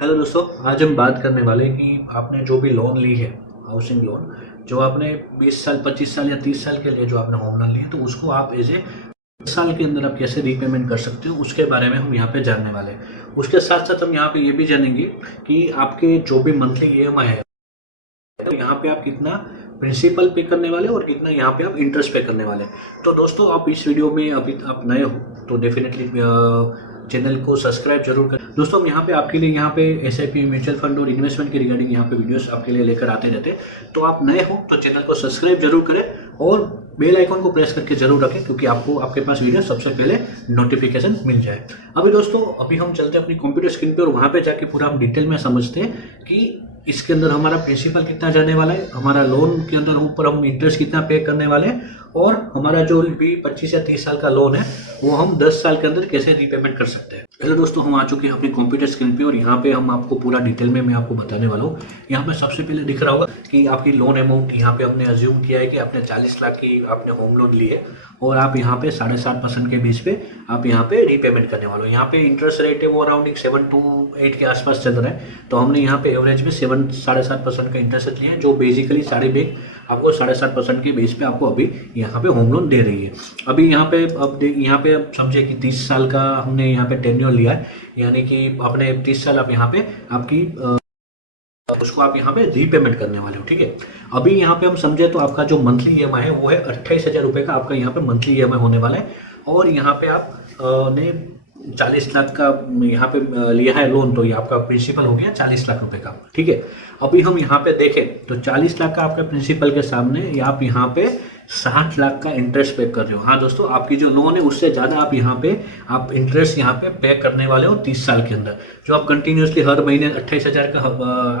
Hello दोस्तों, आज हम बात करने वाले हैं कि आपने जो भी लोन ली है, हाउसिंग लोन, जो आपने 20 साल 25 साल या 30 साल के लिए जो आपने होम लोन लिया तो उसको आप एज ए साल के अंदर आप कैसे रीपेमेंट कर सकते हो, उसके बारे में हम यहाँ पे जानने वाले हैं। उसके साथ साथ हम यहाँ पे ये भी जानेंगे कि आपके जो भी मंथली ईएमआई है, तो यहाँ पे आप कितना प्रिंसिपल पे करने वाले और कितना यहाँ पे आप इंटरेस्ट पे करने वाले। तो दोस्तों, आप इस वीडियो में अभी आप नए हो तो डेफिनेटली चैनल को सब्सक्राइब जरूर करें। दोस्तों, हम यहाँ पे आपके लिए यहाँ पे एसआईपी, म्यूचुअल फंड और इन्वेस्टमेंट के रिगार्डिंग यहाँ पे वीडियोस आपके लिए लेकर आते रहते हैं। तो आप नए हो तो चैनल को सब्सक्राइब जरूर करें और बेल आइकन को प्रेस करके जरूर रखें, क्योंकि आपको आपके पास वीडियो सबसे पहले नोटिफिकेशन मिल जाए। अभी दोस्तों, अभी हम चलते हैं अपनी कंप्यूटर स्क्रीन पे और वहाँ पे जाके पूरा हम डिटेल में समझते हैं कि इसके अंदर हमारा प्रिंसिपल कितना जाने वाला है, हमारा लोन के अंदर ऊपर हम इंटरेस्ट कितना पे करने वाले हैं, और हमारा जो भी 25 या 30 साल का लोन है वो हम 10 साल के अंदर कैसे रीपेमेंट कर सकते हैं। हेलो दोस्तों, हम आ चुके हैं अपनी कंप्यूटर स्क्रीन पे और यहाँ पे हम आपको पूरा डिटेल में मैं आपको बताने वाला हूँ। यहाँ पे सबसे पहले दिख रहा होगा कि आपकी लोन अमाउंट यहाँ पे हमने अज्यूम किया है कि आपने 40 लाख की आपने होम लोन ली है और आप यहाँ पे 7.5% के बेस पे आप यहाँ पे रीपेमेंट करने वाले हो। यहाँ पे इंटरेस्ट रेट है वो अराउंड 7 to 8 के आसपास चल रहा है। तो हमने यहाँ पे एवरेज में 7.5% का इंटरेस्ट लिया है, जो बेसिकली सारे बैंक आपको 7.5% के बेस पे आपको अभी यहाँ पे होम लोन दे रही है। अभी यहाँ पे यहाँ पे आप समझे कि 30 साल का हमने यहाँ पे टेन्योर लिया है, यानी कि आपने 30 साल आप यहाँ पे आपकी उसको आप यहाँ पे रीपेमेंट करने वाले हो। ठीक है, अभी यहाँ पे हम समझे तो आपका जो मंथली ईएमआई है वो है 28,000 रुपये का आपका यहाँ पे मंथली ईएमआई होने वाला है। और यहाँ पे आप ने 40 लाख का यहाँ पे लिया है लोन, तो ये आपका प्रिंसिपल हो गया 40 लाख रुपए का। ठीक है, अभी हम यहाँ पे देखें तो 40 लाख का आपका प्रिंसिपल के सामने आप यहाँ पे 60 लाख का इंटरेस्ट पे कर रहे हो। हाँ दोस्तों, आपकी जो लोन है उससे ज़्यादा आप यहाँ पे आप इंटरेस्ट यहाँ पे करने वाले हो 30 साल के अंदर। जो आप कंटिन्यूसली हर महीने 28,000 का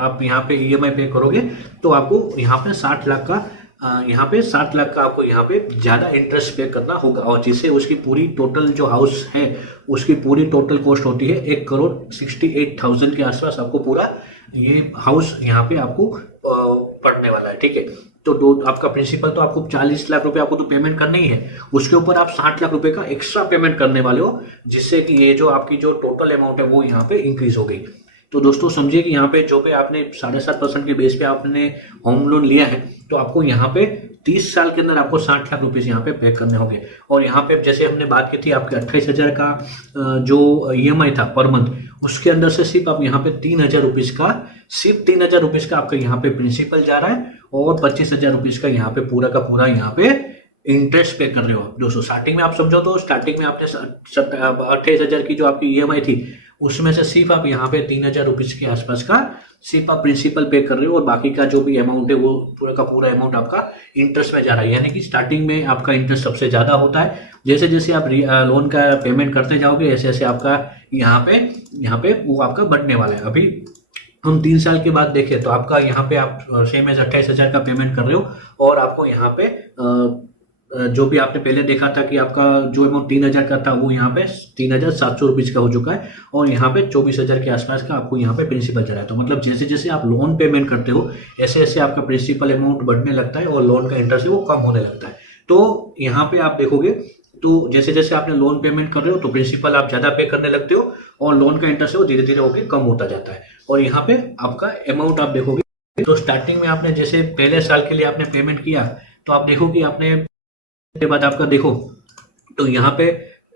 आप यहाँ पे ईएमआई पे करोगे तो आपको यहाँ पे 60 लाख का यहाँ पे 60 लाख का आपको यहाँ पे ज़्यादा इंटरेस्ट पे करना होगा, और जिससे उसकी पूरी टोटल जो हाउस है उसकी पूरी टोटल कॉस्ट होती है 1,68,000 के आसपास आपको पूरा ये हाउस यहाँ पे आपको पड़ने वाला है। ठीक है, तो आपका प्रिंसिपल तो आपको 40 लाख रुपए आपको तो पेमेंट करना ही है, उसके ऊपर आप 60 लाख रुपए का एक्स्ट्रा पेमेंट करने वाले हो, जिससे कि ये जो आपकी जो टोटल अमाउंट है वो यहाँ पे इंक्रीज हो गई। तो दोस्तों समझिए कि यहाँ पे जो पे आपने 7.5% के बेस पे आपने होम लोन लिया है, तो आपको यहाँ पे 30 साल के अंदर आपको 60 लाख रुपए यहाँ पे पे करने होंगे। और यहाँ पे जैसे हमने बात की थी आपके 28,000 का जो ईएमआई था पर मंथ, उसके अंदर से सिर्फ आप यहाँ पे 3,000 रुपीज का सिर्फ 3,000 रुपीज का आपका यहाँ पे प्रिंसिपल जा रहा है और 25,000 रुपीज का यहाँ पे पूरा का पूरा यहाँ पे इंटरेस्ट पे कर रहे हो दोस्तों। स्टार्टिंग में आप समझो तो स्टार्टिंग में आपने 28,000 की जो आपकी ईएमआई थी उसमें से सिर्फ आप यहाँ पे 3,000 रुपीज के आसपास का सिर्फ आप प्रिंसिपल पे कर रहे हो और बाकी का जो भी अमाउंट है वो पूरा का पूरा अमाउंट आपका इंटरेस्ट में जा रहा है। यानी कि स्टार्टिंग में आपका इंटरेस्ट सबसे ज़्यादा होता है, जैसे जैसे आप लोन का पेमेंट करते जाओगे ऐसे ऐसे आपका यहाँ पे वो आपका बढ़ने वाला है। अभी हम 3 साल के बाद देखें तो आपका यहाँ पे आप सेम एज 28,000 का पेमेंट कर रहे हो और आपको यहाँ पे जो भी आपने पहले देखा था कि आपका जो अमाउंट 3,000 का था वो यहाँ पे 3,700 रुपीज का हो चुका है और यहाँ पे 24,000 के आसपास का आपको यहाँ पे प्रिंसिपल चला है। तो मतलब जैसे जैसे आप लोन पेमेंट करते हो ऐसे ऐसे आपका प्रिंसिपल अमाउंट बढ़ने लगता है और लोन का इंटरेस्ट है वो कम होने लगता है। तो यहाँ पे आप देखोगे तो जैसे जैसे आपने लोन पेमेंट कर रहे हो तो प्रिंसिपल आप ज़्यादा पे करने लगते हो और लोन का इंटरेस्ट है वो धीरे धीरे होकर कम होता जाता है। और यहाँ पे आपका अमाउंट आप देखोगे तो स्टार्टिंग में आपने जैसे पहले साल के लिए आपने पेमेंट किया तो आप देखो कि आपने के बाद आपका देखो तो यहाँ पे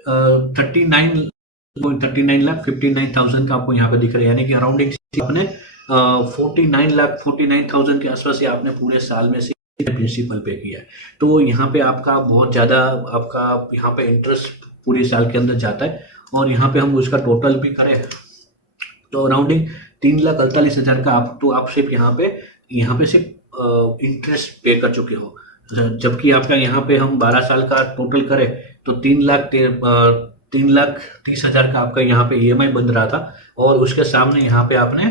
39,59,59,000 का आपको यहाँ पे दिख रहा है, यानी कि अराउंडिंग आपने 49,49,000 के आसपास ही आपने पूरे साल में से प्रिंसिपल पे किया है। तो यहाँ पे आपका बहुत ज़्यादा आपका यहाँ पे इंटरेस्ट पूरे साल के अंदर जाता है और यहाँ पे हम उसका टोटल भी करें तो अराउंडिंग 3,48,000 का आप सिर्फ यहाँ पे सिर्फ इंटरेस्ट पे कर चुके हो, जबकि आपका यहाँ पे हम 12 साल का टोटल करें तो 3,30,000 का आपका यहाँ पे ईएमआई बन रहा था और उसके सामने यहाँ पे आपने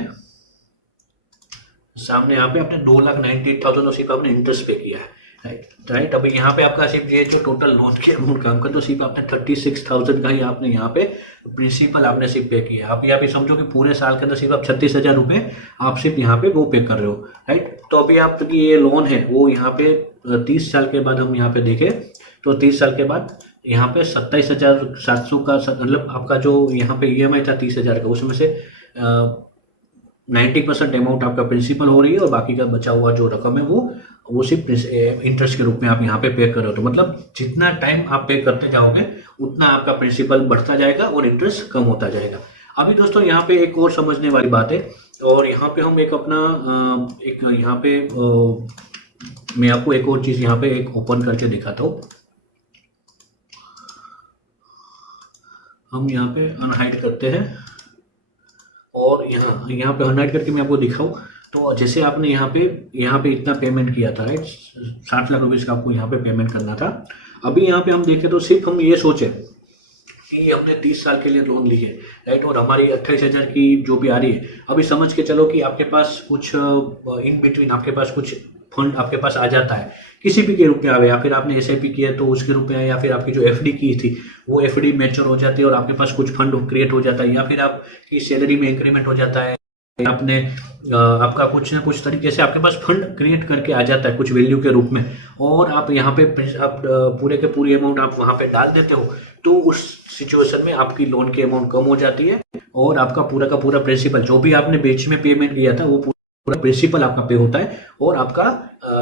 2,98,000 सिर्फ आपने इंटरेस्ट पे किया है। राइट, अभी यहाँ पे आपका सिर्फ ये जो टोटल लोन के अमाउंट काम कर तो सिर्फ आपने 36,000 का ही आपने यहाँ पे प्रिंसिपल आपने सिर्फ पे किया। आप यहाँ पे समझो कि पूरे साल के अंदर सिर्फ आप 36,000 रुपये आप सिर्फ यहाँ पे वो पे कर रहे हो। राइट, तो अभी आपकी ये लोन है वो यहाँ पे 30 साल के बाद हम यहाँ पे देखें तो 30 साल के बाद यहाँ पे 27,700 का मतलब आपका जो यहाँ पे ईएमआई था 30,000 का, उसमें से 90% अमाउंट आपका प्रिंसिपल हो रही है और बाकी का बचा हुआ जो रकम है वो सिर्फ इंटरेस्ट के रूप में आप यहाँ पे पे कर रहे हो। तो मतलब जितना टाइम आप पे करते जाओगे उतना आपका प्रिंसिपल बढ़ता जाएगा और इंटरेस्ट कम होता जाएगा। अभी दोस्तों यहाँ पे एक और समझने वाली बात है, और यहाँ पे हम एक अपना एक यहाँ पे मैं आपको एक और चीज़ यहाँ पे एक ओपन करके दिखाता हूँ। हम यहाँ पे अनहाइड करते हैं और यहाँ पे अनहाइड करके मैं आपको दिखाऊँ तो जैसे आपने यहाँ पे इतना पेमेंट किया था, राइट, 60 लाख रुपीज़ का आपको यहाँ पे पेमेंट करना था। अभी यहाँ पे हम देखें तो सिर्फ हम ये सोचें कि हमने 30 साल के लिए लोन ली है, राइट, और हमारी 28,000 की जो भी आ रही है, अभी समझ के चलो कि आपके पास कुछ इन बिटवीन आपके पास कुछ फंड आपके पास आ जाता है, किसी भी के रूप में आवे, या फिर आपने SIP किया है तो उसके रूप में, या फिर आपकी जो FD की थी वो FD मैच्योर हो जाती है और आपके पास कुछ फंड क्रिएट हो जाता है, या फिर आपकी सैलरी में इंक्रीमेंट हो जाता है, आपने आपका कुछ ना कुछ तरीके से आपके पास फंड क्रिएट करके आ जाता है कुछ वैल्यू के रूप में, और आप यहाँ पे आप पूरे के पूरी अमाउंट आप वहाँ पे डाल देते हो, तो उस सिचुएशन में आपकी लोन की अमाउंट कम हो जाती है और आपका पूरा का पूरा प्रिंसिपल जो भी आपने बीच में पेमेंट किया था वो पूरा प्रिंसिपल आपका पे होता है और आपका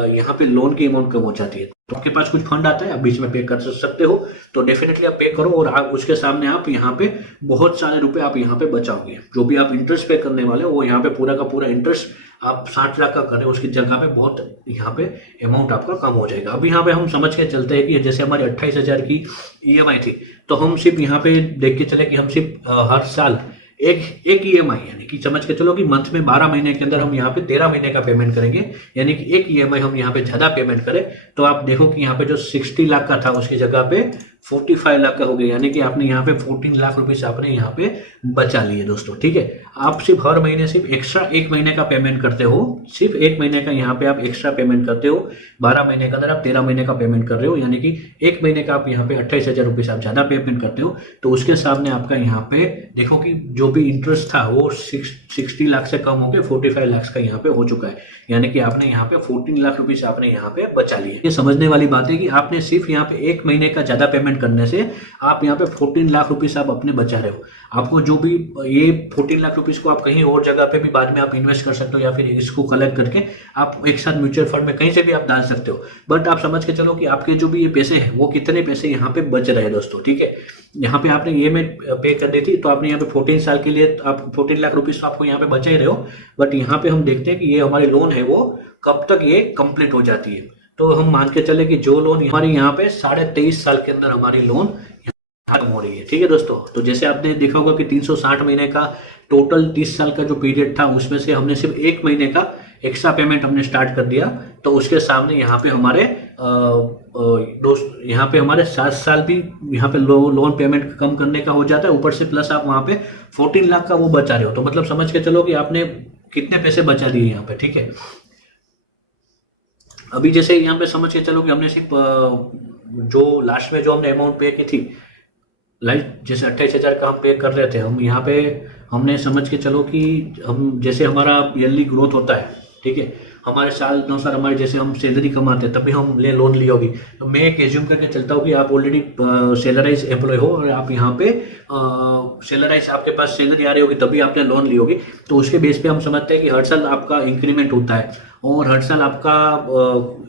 यहाँ पे लोन की अमाउंट कम हो जाती है। तो आपके पास कुछ फंड आता है, आप बीच में पे कर सकते हो, तो डेफिनेटली आप पे करो और आप उसके सामने आप यहाँ पे बहुत सारे रुपए आप यहाँ पे बचाओगे। जो भी आप इंटरेस्ट पे करने वाले हो वो यहाँ पे पूरा का पूरा इंटरेस्ट आप 60 लाख का करें उसकी जगह पे बहुत यहाँ पे अमाउंट आपका कम हो जाएगा। अब यहाँ पे हम समझ के चलते हैं कि जैसे हमारी 28,000 की EMI थी, तो हम सिर्फ यहाँ पे देख के चले कि हम सिर्फ हर साल एक EMI यानी कि समझ के चलो कि मंथ में 12 महीने के अंदर हम यहाँ पे 13 महीने का पेमेंट करेंगे, यानी कि एक EMI हम यहाँ पे ज़्यादा पेमेंट करें, तो आप देखो कि यहाँ पे जो 60 लाख का था उसकी जगह पे 45 लाख का हो गया, यानी कि आपने यहाँ पे 14 लाख रुपीस आपने यहाँ पे बचा लिए दोस्तों। ठीक है, आप सिर्फ हर महीने सिर्फ एक्स्ट्रा एक महीने का पेमेंट करते हो, सिर्फ एक महीने का यहाँ पे आप एक्स्ट्रा पेमेंट करते हो, 12 महीने के अंदर आप 13 महीने का पेमेंट कर रहे हो, यानी कि एक महीने का आप यहाँ पे 28,000 रुपीस आप ज़्यादा पेमेंट करते हो, तो उसके सामने आपका यहाँ पे देखो कि जो भी इंटरेस्ट था वो 60 लाख से कम होकर 45 लाख का यहाँ पे हो चुका है, यानी कि आपने यहाँ पे 14 लाख रुपीस आपने यहाँ पे बचा लिए। ये समझने वाली बात है कि आपने सिर्फ यहाँ पे एक महीने का ज्यादा पेमेंट करने से आप यहाँ पे 14 लाख रुपीस आप अपने बचा रहे हो। आपको जो भी ये 14 लाख रुपीस को आप कहीं और जगह पे भी बाद में आप इन्वेस्ट कर सकते हो, या फिर इसको कलेक्ट करके आप एक साथ म्यूचुअल फंड में कहीं से भी आप डाल सकते हो, बट आप समझ के चलो कि आपके जो भी ये पैसे हैं वो कितने पैसे यहाँ पे बच रहे हैं दोस्तों। ठीक है, यहाँ पे आपने EMI पे कर दी थी तो आपने यहाँ पे 14 साल के लिए आप 14 लाख रुपीस तो आपको यहाँ पे बचा ही रहे हो, बट यहाँ पे हम देखते हैं कि ये हमारी लोन है वो कब तक ये कंप्लीट हो जाती है। तो हम मान के चले कि जो लोन हमारी यहाँ पे 23.5 साल के अंदर हमारी लोन खत्म हो रही है। ठीक है दोस्तों, तो जैसे आपने देखा होगा कि 360 महीने का टोटल 30 साल का जो पीरियड था उसमें से हमने सिर्फ एक महीने का एक्स्ट्रा पेमेंट हमने स्टार्ट कर दिया, तो उसके सामने यहाँ पे हमारे दोस्त यहाँ पे हमारे 7 साल भी यहाँ पे लोन पेमेंट कम करने का हो जाता है, ऊपर से प्लस आप वहाँ पे 14 लाख का वो बचा रहे हो, तो मतलब समझ के चलो कि आपने कितने पैसे बचा दिए यहाँ पे। ठीक है, अभी जैसे यहाँ पे समझ के चलो कि हमने सिर्फ जो लास्ट में जो हमने अमाउंट पे की थी, लाइक जैसे 28,000 का हम पे कर रहे थे, हम यहाँ पे हमने समझ के चलो कि हम जैसे हमारा ईयरली ग्रोथ होता है, ठीक है, हमारे साल 9 साल हमारे जैसे हम सैलरी कमाते हैं तभी हम लोन ली होगी, तो मैं एक एज्यूम करके चलता हूँ कि आप ऑलरेडी सैलराइज एम्प्लॉय हो और आप यहाँ पे सैलराइज आपके पास सैलरी आ रही होगी तभी आपने लोन ली होगी, तो उसके बेस पे हम समझते हैं कि हर साल आपका इंक्रीमेंट होता है और हर साल आपका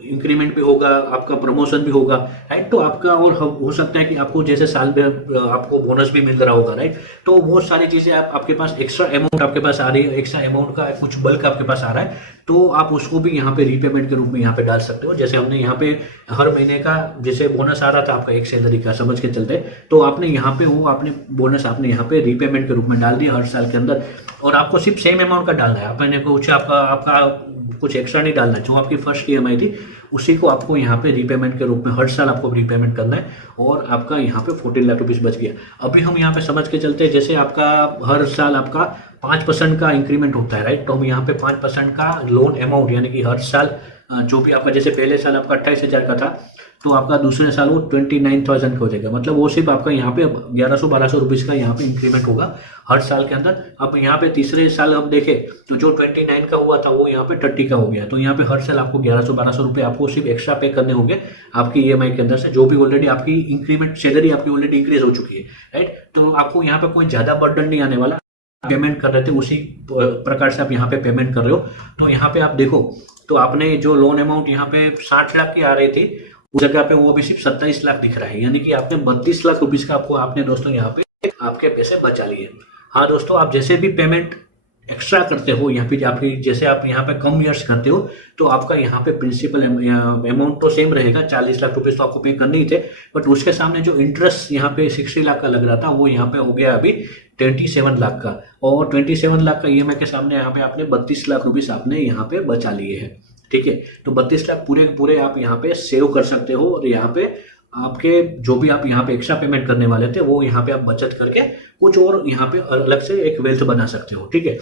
इंक्रीमेंट भी होगा, आपका प्रमोशन भी होगा, राइट, तो आपका और हो सकता है कि आपको जैसे साल में आपको बोनस भी मिल रहा होगा, राइट, तो वो सारी चीज़ें आपके पास एक्स्ट्रा अमाउंट आपके पास आ रही है, एक्स्ट्रा अमाउंट का कुछ बल्क आपके पास आ रहा है, तो आप उसको भी यहाँ पे रीपेमेंट के रूप में यहाँ पे डाल सकते हो। जैसे हमने यहाँ पे हर महीने का जैसे बोनस आ रहा था आपका एक सैलरी का समझ के चलते, तो आपने यहाँ पे वो आपने बोनस आपने यहाँ पे रीपेमेंट के रूप में डाल दिया हर साल के अंदर, और आपको सिर्फ सेम अमाउंट का डालना है, आपने कुछ आपका कुछ एक्स्ट्रा नहीं डालना है, जो आपकी फर्स्ट EMI थी उसी को आपको यहाँ पे रीपेमेंट के रूप में हर साल आपको रीपेमेंट करना है, और आपका यहाँ पे 14 लाख रुपीस बच गया। अभी हम यहाँ पे समझ के चलते हैं जैसे आपका हर साल आपका 5% का इंक्रीमेंट होता है, राइट, तो हम यहाँ पे 5% का लोन अमाउंट यानी कि हर साल जो भी आपका जैसे पहले साल आपका 28,000 का था तो आपका दूसरे साल वो 29,000 का हो जाएगा, मतलब वो सिर्फ आपका यहाँ पे 1100-1200 रुपीज़ का यहाँ पे इंक्रीमेंट होगा हर साल के अंदर। अब यहाँ पे तीसरे साल हम देखें तो जो 29 का हुआ था वो यहाँ पे 30 का हो गया, तो यहाँ पे हर साल आपको 1100-1200 रुपये आपको सिर्फ एक्स्ट्रा पे करने होंगे आपकी EMI के अंदर से, जो भी ऑलरेडी आपकी इंक्रीमेंट सैलरी आपकी ऑलरेडी इंक्रीज हो चुकी है, राइट, तो आपको यहाँ पे कोई ज़्यादा बर्डन नहीं आने वाला। पेमेंट कर रहे थे उसी प्रकार से आप यहाँ पे पेमेंट कर रहे हो। तो यहाँ पे आप देखो, तो आपने जो लोन अमाउंट यहाँ पे 60 लाख की आ रही थी, उस जगह पे वो अभी सिर्फ 27 लाख दिख रहा है, यानी कि आपने 32 लाख रुपीज का आपने दोस्तों यहाँ पे आपके पैसे बचा लिए। हाँ दोस्तों, आप जैसे भी पेमेंट एक्स्ट्रा करते हो यहाँ पे, जैसे आप यहाँ पे कम ईयर्स करते हो, तो आपका यहाँ पे प्रिंसिपल अमाउंट तो सेम रहेगा, 40 लाख रुपए तो आपको पे करने ही थे, बट उसके सामने जो इंटरेस्ट यहाँ पे 60 लाख का लग रहा था, वो यहाँ पे हो गया अभी 27 लाख का। और 27 लाख का ईएमआई के सामने यहाँ पे आपने 32 लाख रुपीज आपने यहाँ पे बचा लिए हैं। ठीक है, तो 32 लाख पूरे पूरे आप यहाँ पे सेव कर सकते हो, और यहाँ पे आपके जो भी आप यहाँ पे एक्स्ट्रा पेमेंट करने वाले थे वो यहाँ पे आप बचत करके कुछ और यहाँ पे अलग से एक वेल्थ बना सकते हो। ठीक है,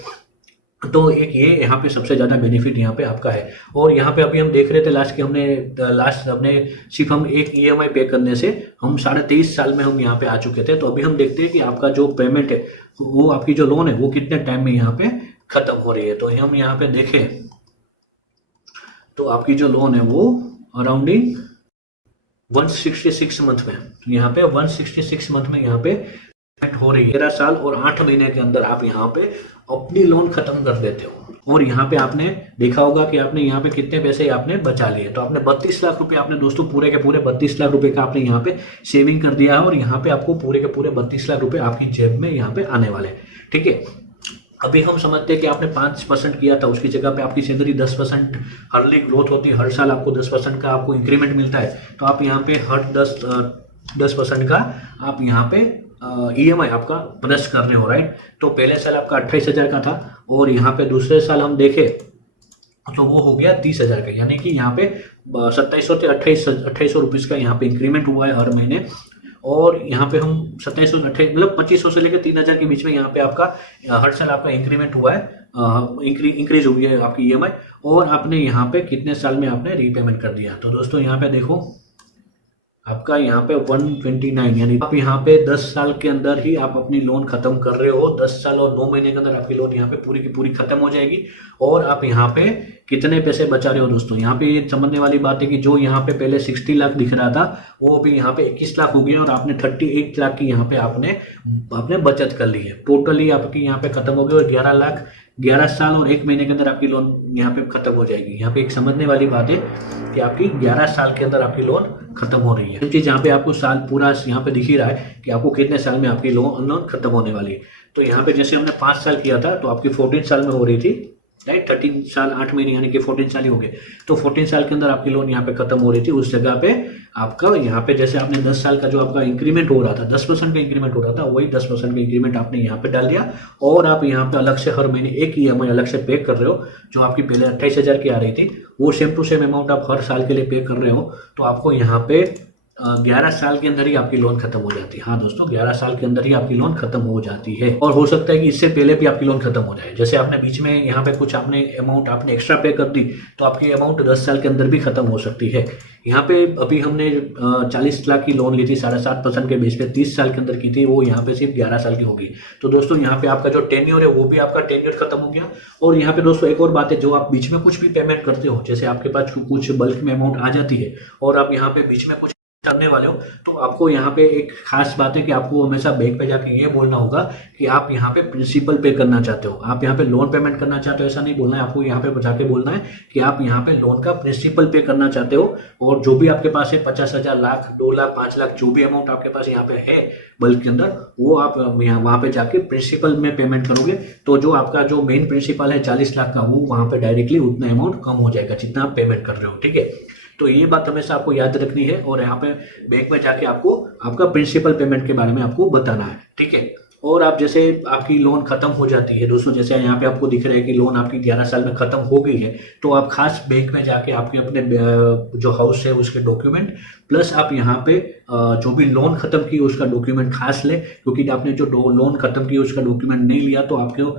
तो एक ये यहाँ पे सबसे ज्यादा बेनिफिट यहाँ पे आपका है। और यहाँ पे अभी हम देख रहे थे लास्ट हमने सिर्फ हम एक ईएमआई पे करने से हम 23.5 साल में हम यहाँ पे आ चुके थे। तो अभी हम देखते हैं कि आपका जो पेमेंट है, वो आपकी जो लोन है वो कितने टाइम में यहाँ पे खत्म हो रही है। तो हम यहाँ पे देखें तो आपकी जो लोन है वो अराउंडिंग 166 मंथ में, तो यहाँ पे 166 मंथ में यहाँ पे हो रही है। 13 साल और 8 महीने के अंदर आप यहाँ पे अपनी लोन खत्म कर देते हो। और यहाँ पे आपने देखा होगा कि आपने यहाँ पे कितने पैसे आपने बचा लिए। तो आपने 32 लाख रुपए आपने दोस्तों पूरे के पूरे 32 लाख रुपए का आपने यहाँ पे सेविंग कर दिया है, और यहाँ पे आपको पूरे के पूरे 32 लाख रुपए आपकी जेब में यहाँ पे आने वाले। ठीक है, अभी हम समझते हैं कि आपने 5% किया था, उसकी जगह पे आपकी सैलरी 10% हरली ग्रोथ होती है, हर साल आपको 10% का आपको इंक्रीमेंट मिलता है। तो आप यहाँ पे हर 10% का आप यहाँ पे ईएमआई आपका प्लस कर रहे हो, राइट। तो पहले साल आपका 28,000 का था, और यहाँ पे दूसरे साल हम देखें तो वो हो गया 30,000 का, यानी कि यहाँ पे 2700 से 2800 रुपीज़ का यहाँ पे इंक्रीमेंट हुआ है हर महीने। और यहाँ पे हम 2700 मतलब 2500 से लेकर 3000 के बीच में यहाँ पे आपका हर साल आपका इंक्रीमेंट हुआ है, इंक्रीज हुई है आपकी ईएमआई। और आपने यहाँ पे कितने साल में आपने रीपेमेंट कर दिया। तो दोस्तों यहाँ पे देखो आपका यहाँ पे 129, यानी आप यहाँ पे 10 साल के अंदर ही आप अपनी लोन खत्म कर रहे हो। 10 साल और 9 महीने के अंदर आपकी लोन यहाँ पे पूरी की पूरी खत्म हो जाएगी। और आप यहाँ पे कितने पैसे बचा रहे हो दोस्तों, यहाँ पे ये समझने वाली बात है कि जो यहाँ पे पहले 60 लाख दिख रहा था वो अभी यहाँ पे 21 लाख हो गया, और आपने 38 लाख की यहाँ पे आपने बचत कर ली है। टोटली आपकी यहाँ पे खत्म हो गई, और 11 लाख 11 साल और 1 महीने के अंदर आपकी लोन यहाँ पे खत्म हो जाएगी। यहाँ पे एक समझने वाली बात है कि आपकी 11 साल के अंदर आपकी लोन खत्म हो रही है। चीज यहाँ पे आपको साल पूरा यहाँ पे दिख ही रहा है कि आपको कितने साल में आपकी लोन खत्म होने वाली है। तो यहाँ पे जैसे हमने 5 साल किया था तो आपकी 14 साल में हो रही थी, राइट। 13 साल 8 महीने यानी कि 14 साल ही हो गए। तो 14 साल के अंदर आपकी लोन यहाँ पे खत्म हो रही थी, उस जगह पे आपका यहाँ पे जैसे आपने 10 साल का जो आपका इंक्रीमेंट हो रहा था, 10% का इंक्रीमेंट हो रहा था, वही 10% का इंक्रीमेंट आपने यहाँ पे डाल दिया। और आप यहाँ पे अलग से हर महीने एक ईएमआई अलग से पे कर रहे हो। जो आपकी पहले 28,000 की आ रही थी वो सेम टू सेम अमाउंट आप हर साल के लिए पे कर रहे हो। तो आपको यहाँ पे 11 साल के अंदर ही आपकी लोन खत्म हो जाती है। हाँ दोस्तों, 11 साल के अंदर ही आपकी लोन खत्म हो जाती है। और हो सकता है कि इससे पहले भी आपकी लोन खत्म हो जाए। जैसे आपने बीच में यहाँ पे कुछ आपने अमाउंट आपने एक्स्ट्रा पे कर दी तो आपकी अमाउंट 10 साल के अंदर भी खत्म हो सकती है। यहाँ पे अभी हमने 40 लाख की लोन ली थी 7.5% के बेस पे, 30 साल के अंदर की थी, वो यहाँ पे सिर्फ 11 साल की होगी। तो दोस्तों यहाँ पे आपका जो टेन्योर है वो भी आपका टेन्योर खत्म हो गया। और यहाँ पे दोस्तों एक और बात है, जो आप बीच में कुछ भी पेमेंट करते हो, जैसे आपके पास कुछ बल्क में अमाउंट आ जाती है और आप यहाँ पे बीच में कुछ करने वाले हो, तो आपको यहाँ पे एक खास बात है कि आपको हमेशा बैंक पे जाके ये बोलना होगा कि आप यहाँ पे प्रिंसिपल पे करना चाहते हो, आप यहाँ पे लोन पेमेंट करना चाहते हो। ऐसा नहीं बोलना है, आपको यहाँ पे जाके बोलना है कि आप यहाँ पे लोन का प्रिंसिपल पे करना चाहते हो। और जो भी आपके पास है 50,000, लाख, 2 लाख, 5 लाख, जो भी अमाउंट आपके पास यहाँ पे है बल्क के अंदर, वो आप वहाँ पे जाके प्रिंसिपल में पेमेंट करोगे। तो जो आपका जो मेन प्रिंसिपल है 40 लाख का, वो वहाँ पे डायरेक्टली उतना अमाउंट कम हो जाएगा जितना आप पेमेंट कर रहे हो। ठीक है, तो ये बात हमेशा आपको याद रखनी है। और यहाँ पे बैंक में जाके आपको आपका प्रिंसिपल पेमेंट के बारे में आपको बताना है। ठीक है, और आप जैसे आपकी लोन खत्म हो जाती है दोस्तों, जैसे यहाँ पे आपको दिख रहा है कि लोन आपकी 11 साल में खत्म हो गई है, तो आप खास बैंक में जाके आपके अपने जो हाउस है उसके डॉक्यूमेंट प्लस आप यहाँ पे जो भी लोन खत्म की उसका डॉक्यूमेंट खास ले, क्योंकि आपने जो लोन खत्म की उसका डॉक्यूमेंट नहीं लिया तो आपको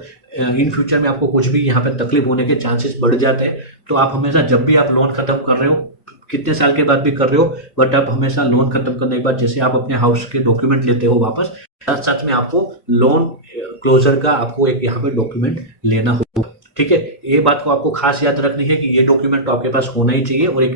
इन फ्यूचर में आपको कुछ भी यहाँ पे तकलीफ होने के चांसेस बढ़ जाते हैं। तो आप हमेशा जब भी आप लोन खत्म कर रहे हो, कितने साल के बाद भी कर रहे हो, बट आप हमेशा लोन खत्म करने के बाद जैसे आप अपने हाउस के डॉक्यूमेंट लेते हो वापस, साथ साथ में आपको लोन क्लोजर का आपको एक यहाँ पे डॉक्यूमेंट लेना होगा। ठीक है, ये बात को आपको खास याद रखनी है कि ये डॉक्यूमेंट तो आपके पास होना ही चाहिए। और एक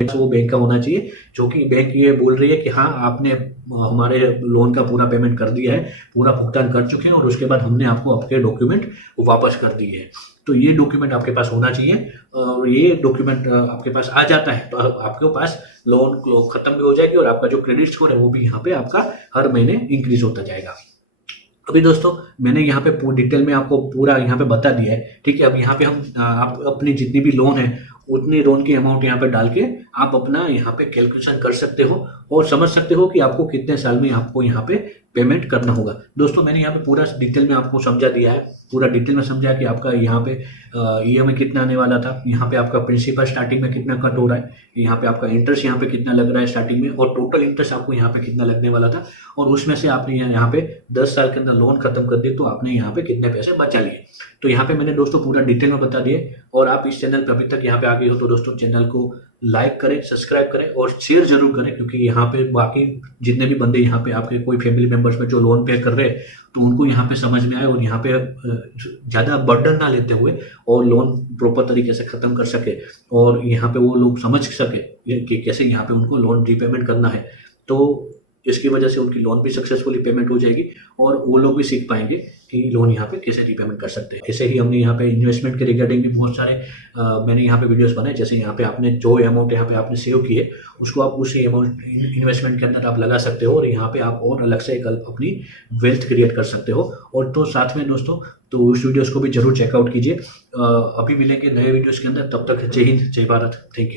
वो बैंक का होना चाहिए, जो कि बैंक ये बोल रही है कि हाँ आपने हमारे लोन का पूरा पेमेंट कर दिया है, पूरा भुगतान कर चुके हैं और उसके बाद हमने आपको आपके डॉक्यूमेंट वापस कर दिए हैं। तो ये डॉक्यूमेंट आपके पास होना चाहिए और ये डॉक्यूमेंट आपके पास आ जाता है तो आपके पास लोन खत्म भी हो जाएगी और आपका जो क्रेडिट स्कोर है वो भी यहाँ पे आपका हर महीने इंक्रीज होता जाएगा। अभी दोस्तों मैंने यहाँ पे डिटेल में आपको पूरा यहाँ पे बता दिया है, ठीक है। अब यहाँ पे हम आप अपनी जितनी भी लोन है उतनी लोन की अमाउंट यहाँ पे डाल के आप अपना यहाँ पे कैलकुलेशन कर सकते हो और समझ सकते हो कि आपको कितने साल में आपको यहाँ पे पेमेंट करना होगा। दोस्तों मैंने यहाँ पे पूरा डिटेल में आपको समझा दिया है, पूरा डिटेल में समझा कि आपका यहाँ पे EMI कितना आने वाला था, यहाँ पे आपका प्रिंसिपल स्टार्टिंग में कितना कट हो रहा है, यहाँ पे आपका इंटरेस्ट यहाँ पे कितना लग रहा है स्टार्टिंग में और टोटल इंटरेस्ट आपको यहाँ पे कितना लगने वाला था और उसमें से आपने यहाँ पे 10 साल के अंदर लोन खत्म कर दिए तो आपने यहाँ पे कितने पैसे बचा लिए। तो यहाँ पे मैंने दोस्तों पूरा डिटेल में बता दिए और आप इस चैनल पर अभी तक यहाँ पे आ गए हो तो दोस्तों चैनल को लाइक करें, सब्सक्राइब करें और शेयर जरूर करें, क्योंकि यहाँ पे बाकी जितने भी बंदे यहाँ पे आपके कोई फैमिली मेंबर्स में जो लोन पे कर रहे हैं तो उनको यहाँ पे समझ में आए और यहाँ पे ज़्यादा बर्डन ना लेते हुए और लोन प्रॉपर तरीके से ख़त्म कर सके और यहाँ पे वो लोग समझ सके कि कैसे यहाँ पे उनको लोन रीपेमेंट करना है। तो इसकी वजह से उनकी लोन भी सक्सेसफुली पेमेंट हो जाएगी और वो लोग भी सीख पाएंगे कि लोन यहाँ पे कैसे रीपेमेंट कर सकते हैं। ऐसे ही हमने यहाँ पे इन्वेस्टमेंट के रिगार्डिंग भी बहुत सारे मैंने यहाँ पे वीडियोस बनाए, जैसे यहाँ पे आपने जो अमाउंट यहाँ पे आपने सेव की है उसको आप उसी अमाउंट इन्वेस्टमेंट के अंदर आप लगा सकते हो और यहाँ पे आप और अलग से एक अपनी वेल्थ क्रिएट कर सकते हो। और तो साथ में दोस्तों तो उस वीडियोज़ को भी जरूर चेकआउट कीजिए। अभी मिलेंगे नए वीडियोज़ के अंदर, तब तक जय हिंद जय भारत, थैंक यू।